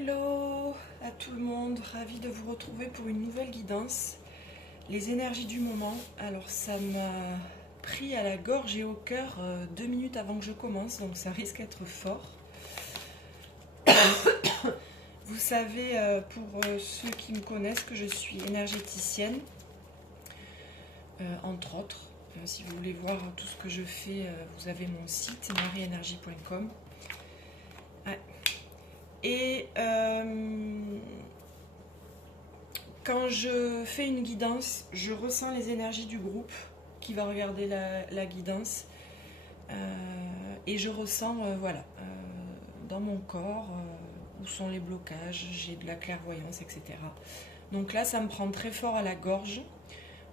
Hello à tout le monde, ravie de vous retrouver pour une nouvelle guidance. Les énergies du moment, alors ça m'a pris à la gorge et au cœur 2 minutes avant que je commence, donc ça risque d'être fort. Vous savez, pour ceux qui me connaissent, que je suis énergéticienne, entre autres. Si vous voulez voir tout ce que je fais, vous avez mon site, marienergie.com. Ouais. Et quand je fais une guidance, je ressens les énergies du groupe qui va regarder la guidance. Et je ressens, dans mon corps, où sont les blocages, j'ai de la clairvoyance, etc. Donc là, ça me prend très fort à la gorge,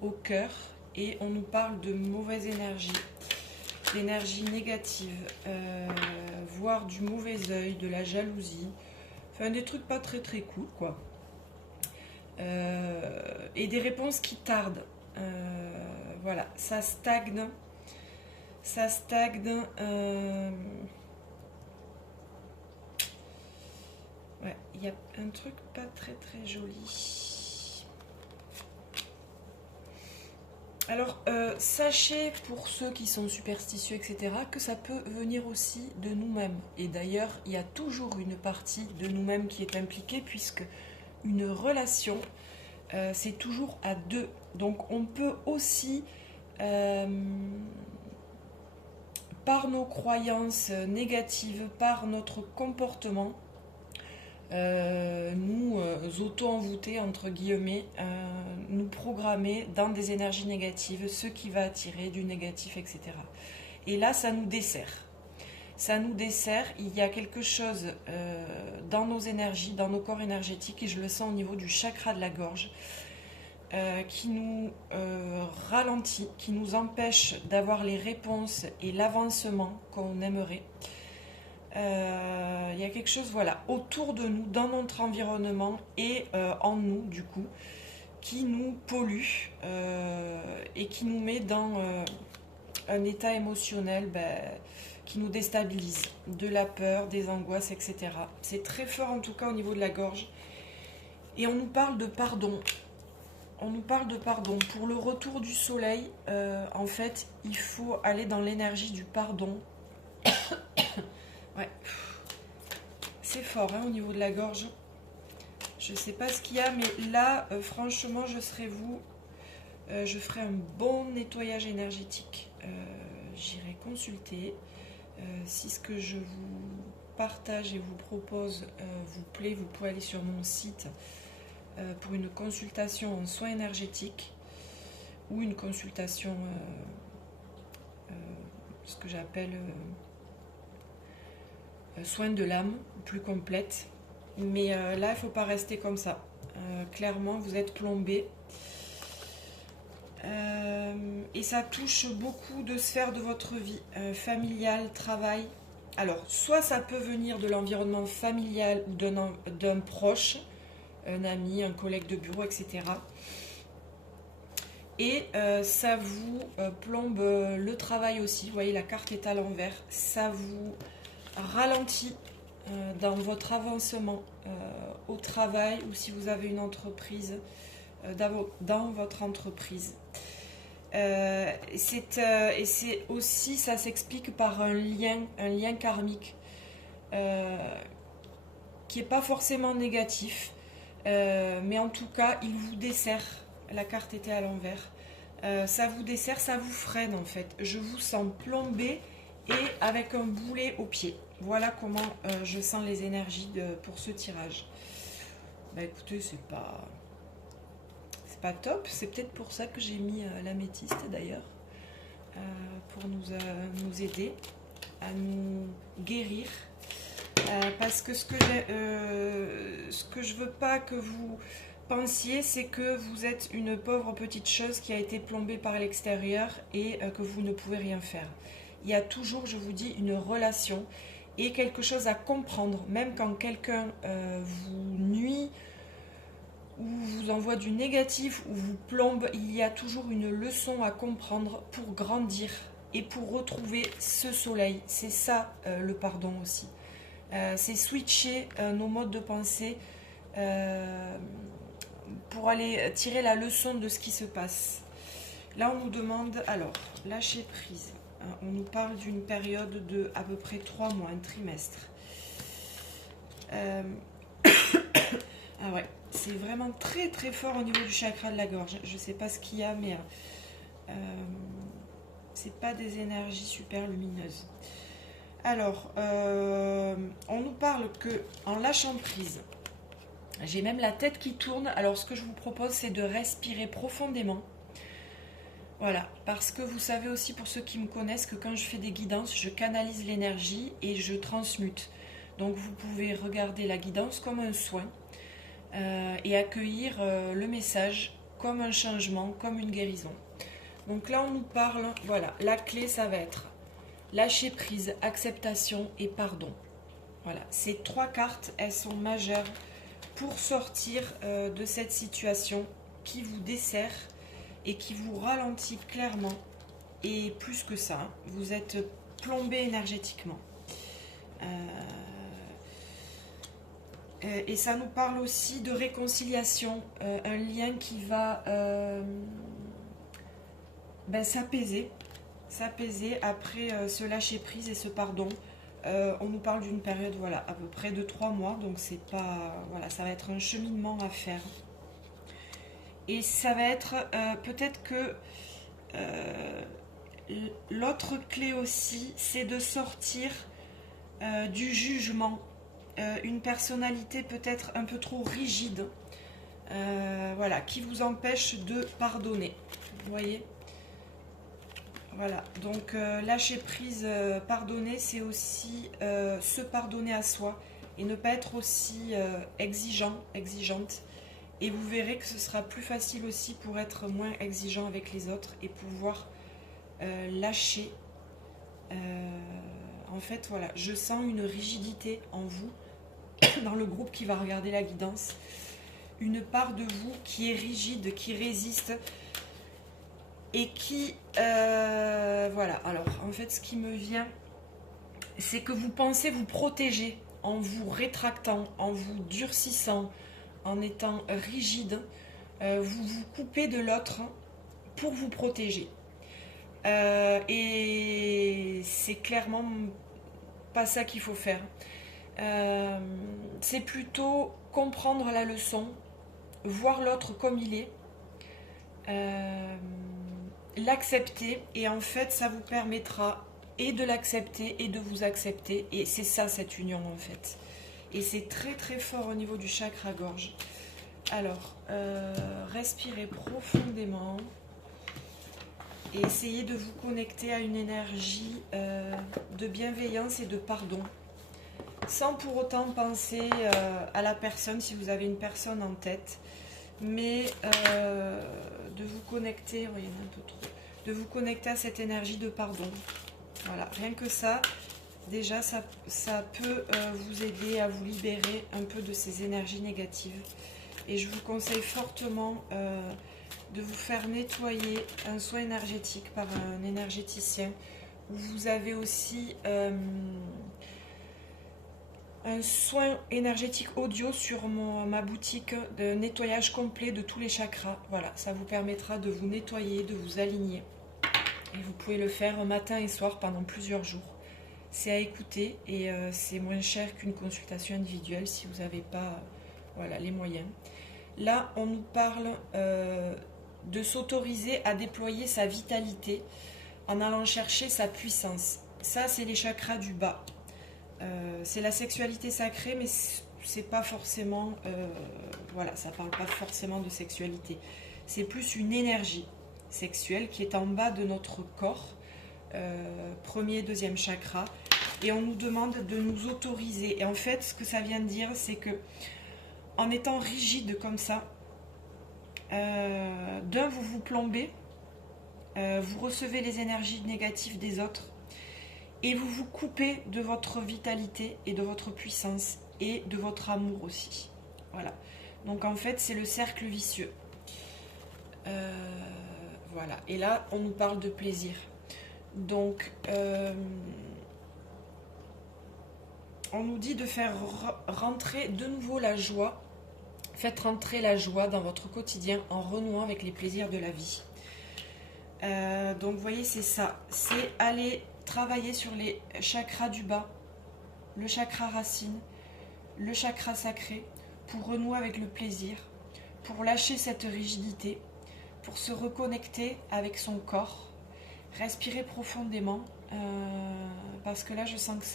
au cœur, et on nous parle de mauvaise énergie, d'énergie négative, voire du mauvais œil, de la jalousie, enfin des trucs pas très très cool, quoi. Et des réponses qui tardent. Voilà, ça stagne. Ça stagne. Ouais, il y a un truc pas très très joli. Alors, sachez, pour ceux qui sont superstitieux, etc., que ça peut venir aussi de nous-mêmes. Et d'ailleurs, il y a toujours une partie de nous-mêmes qui est impliquée, puisque une relation, c'est toujours à deux. Donc, on peut aussi, par nos croyances négatives, par notre comportement, nous auto-envoûter, entre guillemets, nous programmer dans des énergies négatives, ce qui va attirer du négatif, etc. Et là, ça nous dessert. Ça nous dessert, il y a quelque chose dans nos énergies, dans nos corps énergétiques, et je le sens au niveau du chakra de la gorge, qui nous ralentit, qui nous empêche d'avoir les réponses et l'avancement qu'on aimerait. Il y a quelque chose, voilà, autour de nous, dans notre environnement et en nous, du coup, qui nous pollue et qui nous met dans un état émotionnel qui nous déstabilise, de la peur, des angoisses, etc. C'est très fort, en tout cas, au niveau de la gorge. Et on nous parle de pardon. On nous parle de pardon. Pour le retour du soleil, en fait, il faut aller dans l'énergie du pardon. Ouais, c'est fort au niveau de la gorge. Je sais pas ce qu'il y a, mais là, franchement, je serai vous. Je ferai un bon nettoyage énergétique. J'irai consulter. Si ce que je vous partage et vous propose vous plaît, vous pouvez aller sur mon site pour une consultation en soins énergétiques ou une consultation, ce que j'appelle soins de l'âme, plus complète. Mais là, il ne faut pas rester comme ça. Clairement, vous êtes plombé. Et ça touche beaucoup de sphères de votre vie, familiale, travail. Alors, soit ça peut venir de l'environnement familial ou d'un proche, un ami, un collègue de bureau, etc. Et ça vous plombe le travail aussi. Vous voyez, la carte est à l'envers. Ça vous ralentit dans votre avancement au travail, ou si vous avez une entreprise, dans votre entreprise. Et c'est aussi, ça s'explique par un lien karmique qui n'est pas forcément négatif, mais en tout cas, il vous dessert. La carte était à l'envers. Ça vous dessert, ça vous freine en fait. Je vous sens plombé et avec un boulet au pied. Voilà comment je sens les énergies pour ce tirage. Bah écoutez, c'est pas top. C'est peut-être pour ça que j'ai mis l'améthyste d'ailleurs, pour nous aider à nous guérir. Parce que ce que je veux pas que vous pensiez, c'est que vous êtes une pauvre petite chose qui a été plombée par l'extérieur et que vous ne pouvez rien faire. Il y a toujours, je vous dis, une relation et quelque chose à comprendre, même quand quelqu'un vous nuit ou vous envoie du négatif ou vous plombe, il y a toujours une leçon à comprendre pour grandir et pour retrouver ce soleil. C'est ça le pardon aussi. c'est switcher nos modes de pensée pour aller tirer la leçon de ce qui se passe. Là, on nous demande, alors, lâcher prise. On nous parle d'une période de à peu près 3 mois, un trimestre. Ah ouais, c'est vraiment très très fort au niveau du chakra de la gorge. Je sais pas ce qu'il y a, mais c'est pas des énergies super lumineuses. Alors, on nous parle que en lâchant prise, j'ai même la tête qui tourne. Alors, ce que je vous propose, c'est de respirer profondément. Voilà, parce que vous savez aussi, pour ceux qui me connaissent, que quand je fais des guidances, je canalise l'énergie et je transmute. Donc, vous pouvez regarder la guidance comme un soin et accueillir le message comme un changement, comme une guérison. Donc là, on nous parle, voilà, la clé, ça va être lâcher prise, acceptation et pardon. Voilà, ces 3 cartes, elles sont majeures pour sortir de cette situation qui vous dessert et qui vous ralentit clairement. Et plus que ça, vous êtes plombé énergétiquement. Et ça nous parle aussi de réconciliation, un lien qui va s'apaiser après ce lâcher prise et ce pardon. On nous parle d'une période, voilà, à peu près de 3 mois, donc c'est pas, voilà, ça va être un cheminement à faire. Et ça va être peut-être que l'autre clé aussi, c'est de sortir du jugement. Une personnalité peut-être un peu trop rigide, voilà, qui vous empêche de pardonner. Vous voyez ? Voilà, donc lâcher prise, pardonner, c'est aussi se pardonner à soi et ne pas être aussi exigeante. Et vous verrez que ce sera plus facile aussi pour être moins exigeant avec les autres et pouvoir lâcher. En fait, voilà, je sens une rigidité en vous, dans le groupe qui va regarder la guidance. Une part de vous qui est rigide, qui résiste et qui... voilà, alors en fait, ce qui me vient, c'est que vous pensez vous protéger en vous rétractant, en vous durcissant, en étant rigide. Vous vous coupez de l'autre pour vous protéger. Et c'est clairement pas ça qu'il faut faire. C'est plutôt comprendre la leçon, voir l'autre comme il est, l'accepter, et en fait ça vous permettra et de l'accepter et de vous accepter, et c'est ça cette union en fait. Et c'est très très fort au niveau du chakra gorge. Alors, respirez profondément et essayez de vous connecter à une énergie de bienveillance et de pardon, sans pour autant penser à la personne si vous avez une personne en tête, mais de vous connecter, il y en a un peu trop, de vous connecter à cette énergie de pardon. Voilà, rien que ça, déjà ça peut vous aider à vous libérer un peu de ces énergies négatives. Et je vous conseille fortement de vous faire nettoyer un soin énergétique par un énergéticien. Vous avez aussi un soin énergétique audio sur ma boutique de nettoyage complet de tous les chakras. Voilà, ça vous permettra de vous nettoyer, de vous aligner. Et vous pouvez le faire matin et soir pendant plusieurs jours. C'est à écouter et c'est moins cher qu'une consultation individuelle si vous n'avez pas voilà, les moyens. Là, on nous parle de s'autoriser à déployer sa vitalité en allant chercher sa puissance. Ça, c'est les chakras du bas. C'est la sexualité sacrée, mais c'est pas forcément... voilà, ça parle pas forcément de sexualité. C'est plus une énergie sexuelle qui est en bas de notre corps, premier, deuxième chakra, et on nous demande de nous autoriser. Et en fait, ce que ça vient de dire, c'est que en étant rigide comme ça, d'un, vous vous plombez, vous recevez les énergies négatives des autres, et vous vous coupez de votre vitalité et de votre puissance et de votre amour aussi. Voilà. Donc en fait, c'est le cercle vicieux. Voilà. Et là, on nous parle de plaisir. Donc, on nous dit de faire rentrer de nouveau la joie. Faites rentrer la joie dans votre quotidien en renouant avec les plaisirs de la vie. Donc vous voyez, c'est ça. C'est aller travailler sur les chakras du bas, le chakra racine, le chakra sacré, pour renouer avec le plaisir, pour lâcher cette rigidité, pour se reconnecter avec son corps, respirer profondément, parce que là je sens que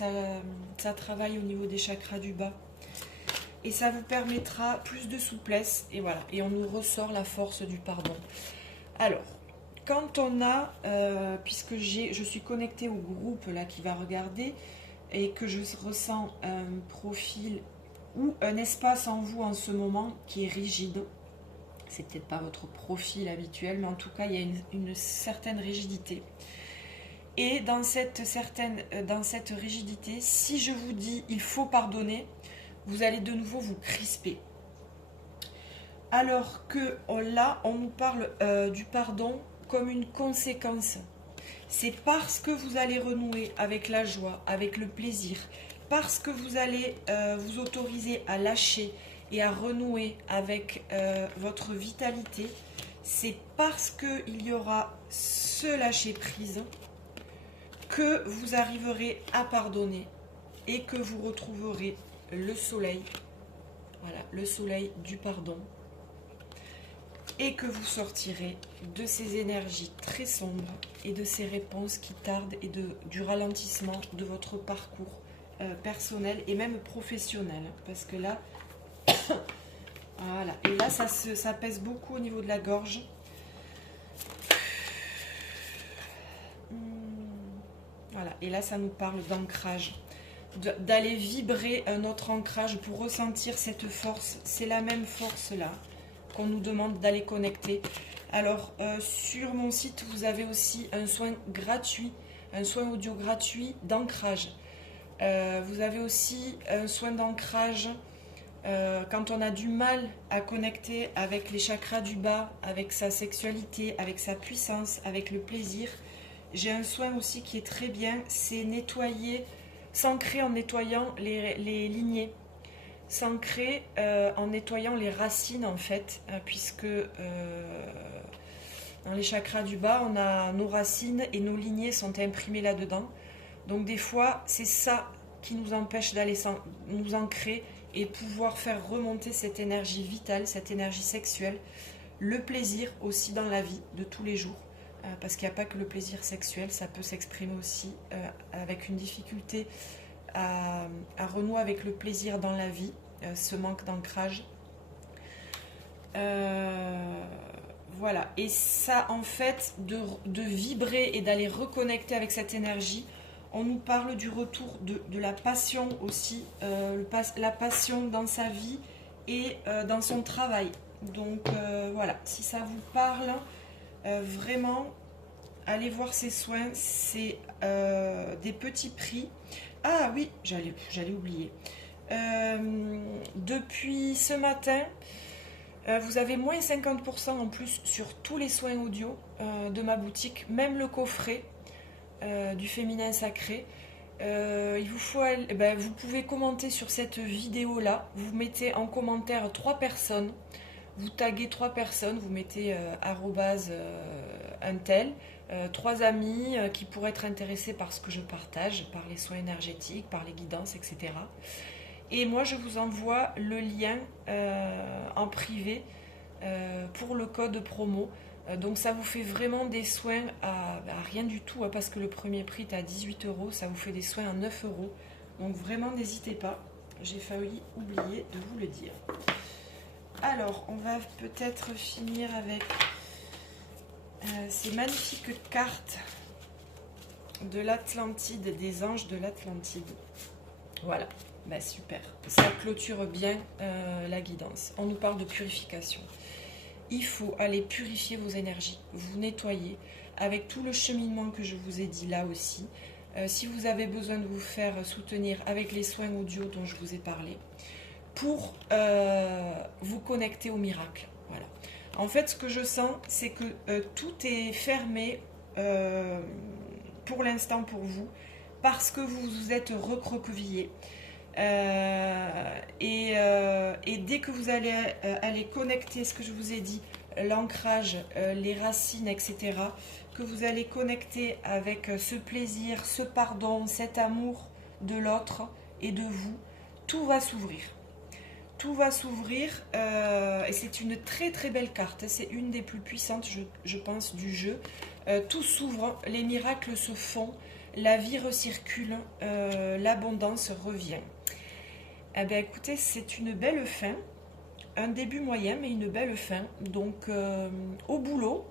ça travaille au niveau des chakras du bas. Et ça vous permettra plus de souplesse, et voilà, et on nous ressort la force du pardon. Alors, quand on a, puisque je suis connectée au groupe là qui va regarder, et que je ressens un profil ou un espace en vous en ce moment qui est rigide, c'est peut-être pas votre profil habituel, mais en tout cas il y a une certaine rigidité. Et dans cette rigidité, si je vous dis il faut pardonner, vous allez de nouveau vous crisper. Alors que là, on nous parle du pardon comme une conséquence. C'est parce que vous allez renouer avec la joie, avec le plaisir, parce que vous allez vous autoriser à lâcher et à renouer avec votre vitalité. C'est parce qu'il y aura ce lâcher-prise que vous arriverez à pardonner et que vous retrouverez le soleil, voilà, le soleil du pardon, et que vous sortirez de ces énergies très sombres et de ces réponses qui tardent et du ralentissement de votre parcours personnel et même professionnel, parce que là voilà, et là ça pèse beaucoup au niveau de la gorge. Voilà, et là ça nous parle d'ancrage, d'aller vibrer un autre ancrage pour ressentir cette force. C'est la même force là qu'on nous demande d'aller connecter. Alors sur mon site vous avez aussi un soin gratuit, un soin audio gratuit d'ancrage. Vous avez aussi un soin d'ancrage quand on a du mal à connecter avec les chakras du bas, avec sa sexualité, avec sa puissance, avec le plaisir. J'ai un soin aussi qui est très bien, c'est nettoyer, s'ancrer en nettoyant les lignées, s'ancrer en nettoyant les racines en fait, puisque dans les chakras du bas, on a nos racines et nos lignées sont imprimées là-dedans. Donc des fois, c'est ça qui nous empêche d'aller nous ancrer et pouvoir faire remonter cette énergie vitale, cette énergie sexuelle, le plaisir aussi dans la vie de tous les jours. Parce qu'il n'y a pas que le plaisir sexuel, ça peut s'exprimer aussi avec une difficulté à renouer avec le plaisir dans la vie, ce manque d'ancrage. Voilà, et ça en fait, de vibrer et d'aller reconnecter avec cette énergie, on nous parle du retour de la passion aussi, la passion dans sa vie et dans son travail. Donc voilà, si ça vous parle, vraiment, allez voir ces soins, c'est des petits prix. Ah oui, j'allais oublier. Depuis ce matin, vous avez moins 50% en plus sur tous les soins audio de ma boutique, même le coffret du féminin sacré. Il vous faut vous pouvez commenter sur cette vidéo là, vous mettez en commentaire 3 personnes, vous taguez 3 personnes, vous mettez @untel, 3 amis qui pourraient être intéressés par ce que je partage, par les soins énergétiques, par les guidances, etc. Et moi je vous envoie le lien en privé pour le code promo. Donc ça vous fait vraiment des soins à rien du tout, parce que le premier prix est à 18 €, ça vous fait des soins à 9 €. Donc vraiment n'hésitez pas, j'ai failli oublier de vous le dire. Alors on va peut-être finir avec ces magnifiques cartes de l'Atlantide, des anges de l'Atlantide. Voilà, super, ça clôture bien la guidance. On nous parle de purification. Il faut aller purifier vos énergies, vous nettoyer avec tout le cheminement que je vous ai dit là aussi. Si vous avez besoin de vous faire soutenir avec les soins audio dont je vous ai parlé, pour vous connecter au miracle. Voilà. En fait, ce que je sens, c'est que tout est fermé pour l'instant pour vous, parce que vous vous êtes recroquevillé. Et dès que vous allez aller connecter ce que je vous ai dit, l'ancrage, les racines, etc., que vous allez connecter avec ce plaisir, ce pardon, cet amour de l'autre et de vous, tout va s'ouvrir. Tout va s'ouvrir et c'est une très très belle carte. C'est une des plus puissantes, je pense, du jeu. Tout s'ouvre, les miracles se font, la vie recircule, l'abondance revient. Eh bien écoutez, c'est une belle fin, un début moyen mais une belle fin. Donc au boulot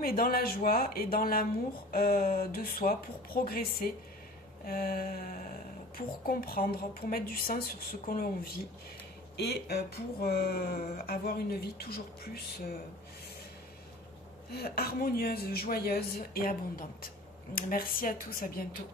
mais dans la joie et dans l'amour de soi pour progresser, pour comprendre, pour mettre du sens sur ce qu'on vit et pour avoir une vie toujours plus harmonieuse, joyeuse et abondante. Merci à tous, à bientôt.